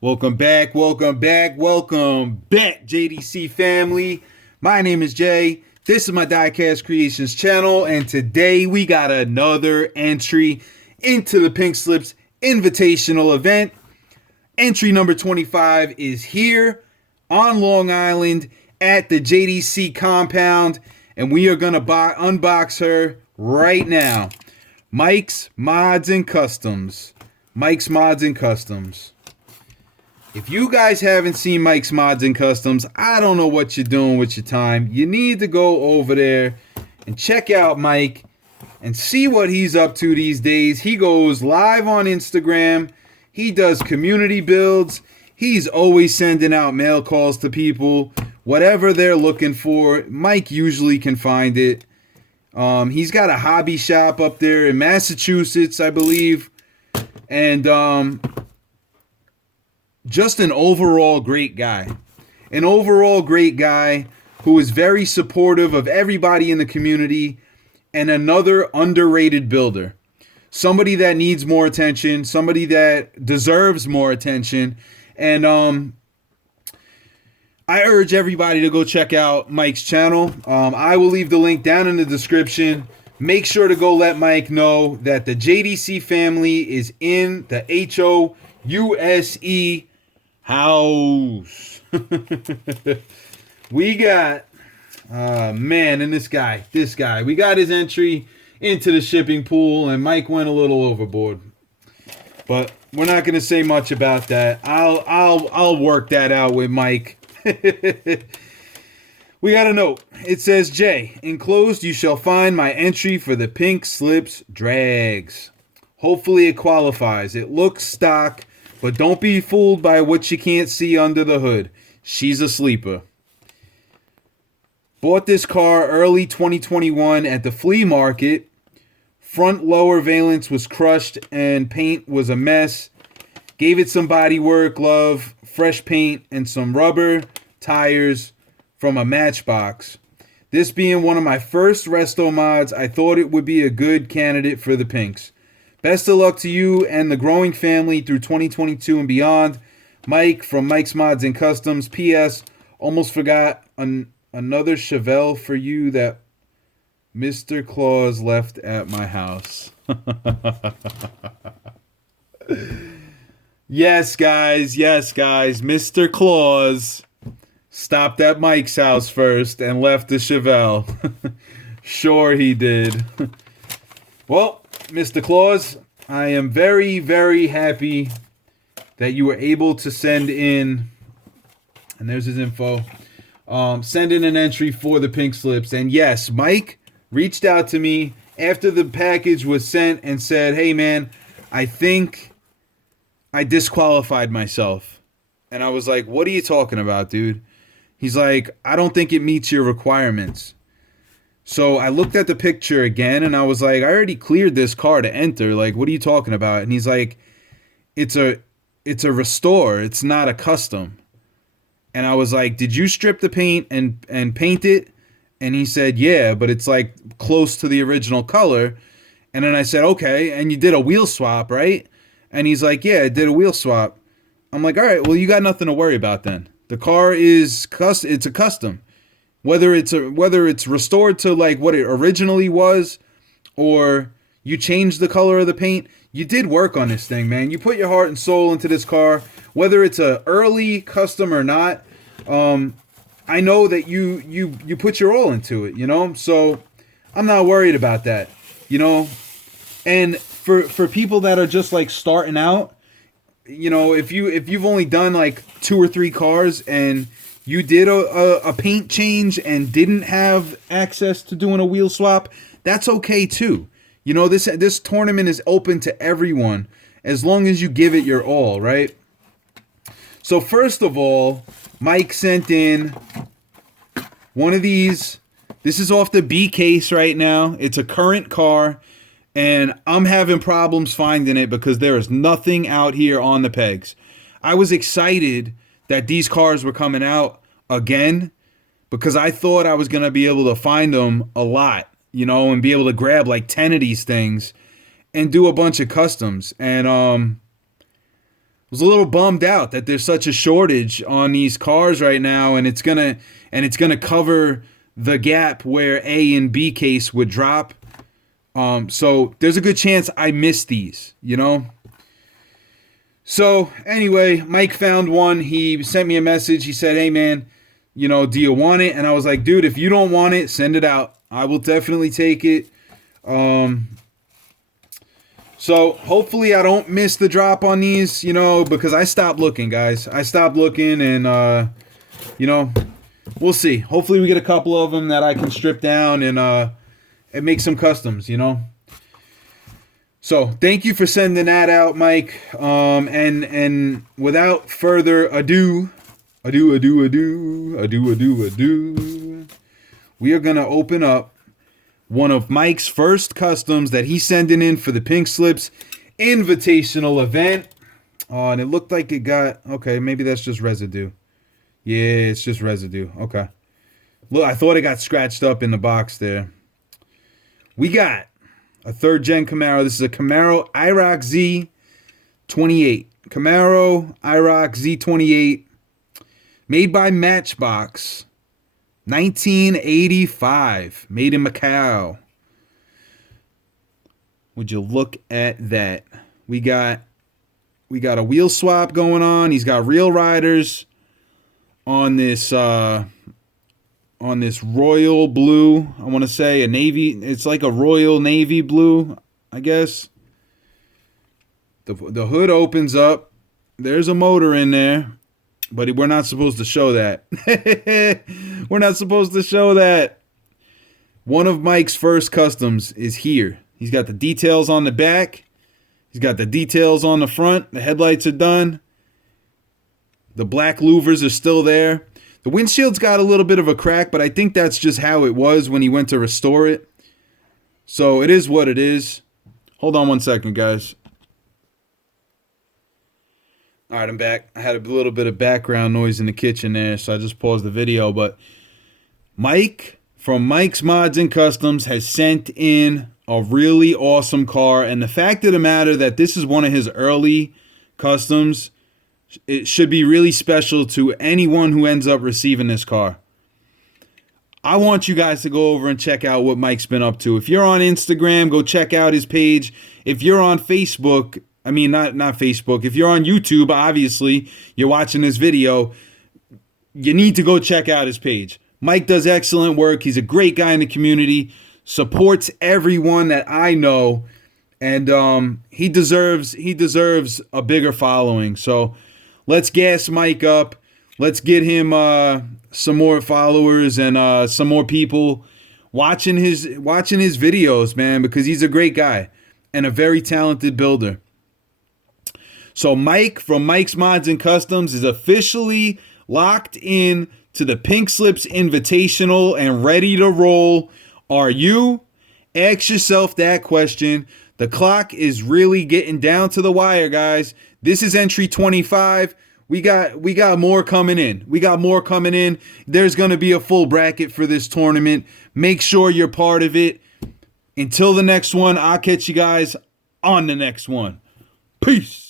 Welcome back, welcome back, welcome back, JDC family. My name is Jay. This is my Diecast Creations channel, and today we got another entry into the Pink Slips Invitational event. Entry number 25 is here on Long Island at the JDC compound, and we are going to unbox her right now. Mike's Mods and Customs. Mike's Mods and Customs. If you guys haven't seen Mike's Mods and Customs, I don't know what you're doing with your time. You need to go over there and check out Mike and see what he's up to these days. He goes live on Instagram. He does community builds. He's always sending out mail calls to people. Whatever they're looking for, Mike usually can find it. He's got a hobby shop up there in Massachusetts, I believe. And just an overall great guy. An overall great guy who is very supportive of everybody in the community, and another underrated builder. Somebody that needs more attention, somebody that deserves more attention. And I urge everybody to go check out Mike's channel. I will leave the link down in the description. Make sure to go let Mike know that the JDC family is in the HOUSE house. We got man, and this guy, we got his entry into the shipping pool, and Mike went a little overboard, but we're not going to say much about that. I'll work that out with Mike. We got a note. It says, Jay, enclosed you shall find my entry for the Pink Slips drags. Hopefully it qualifies. It looks stock, but don't be fooled by what you can't see under the hood. She's a sleeper. Bought this car early 2021 at the flea market. Front lower valence was crushed and paint was a mess. Gave it some body work, love, fresh paint, and some rubber tires from a Matchbox. This being one of my first resto mods, I thought it would be a good candidate for the pinks. Best of luck to you and the growing family through 2022 and beyond. Mike from Mike's Mods and Customs. P.S. Almost forgot another Chevelle for you that Mr. Claus left at my house. Yes, guys. Mr. Claus stopped at Mike's house first and left the Chevelle. Sure he did. Well, Mr. Claus, I am very, very happy that you were able to send in, and there's his info, send in an entry for the Pink Slips. And yes, Mike reached out to me after the package was sent and said, hey man, I think I disqualified myself. And I was like, what are you talking about, dude? He's like, I don't think it meets your requirements. So I looked at the picture again and I was like, I already cleared this car to enter. Like, what are you talking about? And he's like, it's a restore. It's not a custom. And I was like, did you strip the paint and paint it? And he said, yeah, but it's like close to the original color. And then I said, okay, and you did a wheel swap, right? And he's like, yeah, I did a wheel swap. I'm like, all right, well, you got nothing to worry about then. The car is it's a custom. Whether it's restored to like what it originally was, or you changed the color of the paint, you did work on this thing, man. You put your heart and soul into this car. Whether it's a early custom or not, I know that you put your all into it, you know. So I'm not worried about that, you know. And for people that are just like starting out, you know, if you've only done like 2 or 3 cars and you did a paint change and didn't have access to doing a wheel swap, that's okay too. You know, this tournament is open to everyone as long as you give it your all, right? So first of all, Mike sent in one of these. This is off the B case right now. It's a current car, and I'm having problems finding it because there is nothing out here on the pegs. I was excited that these cars were coming out again because I thought I was going to be able to find them a lot, you know, and be able to grab like 10 of these things and do a bunch of customs. And was a little bummed out that there's such a shortage on these cars right now, and it's gonna cover the gap where A and B case would drop. So there's a good chance I missed these, you know. So anyway, Mike found one. He sent me a message. He said, "Hey man, you know, do you want it?" And I was like, "Dude, if you don't want it, send it out. I will definitely take it." So hopefully I don't miss the drop on these, you know, because I stopped looking, guys. I stopped looking, and you know, we'll see. Hopefully we get a couple of them that I can strip down and make some customs, you know. So thank you for sending that out, Mike. And without further ado, we are gonna open up one of Mike's first customs that he's sending in for the Pink Slips Invitational event. Oh, and it looked like it got... Okay, maybe that's just residue. Yeah, it's just residue. Okay. Look, I thought it got scratched up in the box there. We got a third gen Camaro. This is a Camaro IROC Z28. Camaro IROC Z28. Made by Matchbox. 1985, made in Macau. Would you look at that? We got a wheel swap going on. He's got real riders on this royal blue. I want to say a navy. It's like a royal navy blue, I guess. The hood opens up. There's a motor in there. But we're not supposed to show that. We're not supposed to show that. One of Mike's first customs is here. He's got the details on the back. He's got the details on the front. The headlights are done. The black louvers are still there. The windshield's got a little bit of a crack, but I think that's just how it was when he went to restore it. So it is what it is. Hold on one second, guys. All right, I'm back. I had a little bit of background noise in the kitchen there, so I just paused the video. But Mike from Mike's Mods and Customs has sent in a really awesome car. And the fact of the matter that this is one of his early customs, it should be really special to anyone who ends up receiving this car. I want you guys to go over and check out what Mike's been up to. If you're on Instagram, go check out his page. If you're on Facebook... I mean, not Facebook. If you're on YouTube, obviously, you're watching this video, you need to go check out his page. Mike does excellent work. He's a great guy in the community, supports everyone that I know, and he deserves a bigger following. So let's gas Mike up. Let's get him some more followers and some more people watching his videos, man, because he's a great guy and a very talented builder. So Mike from Mike's Mods and Customs is officially locked in to the Pink Slips Invitational and ready to roll. Are you? Ask yourself that question. The clock is really getting down to the wire, guys. This is entry 25. We got more coming in. We got more coming in. There's going to be a full bracket for this tournament. Make sure you're part of it. Until the next one, I'll catch you guys on the next one. Peace.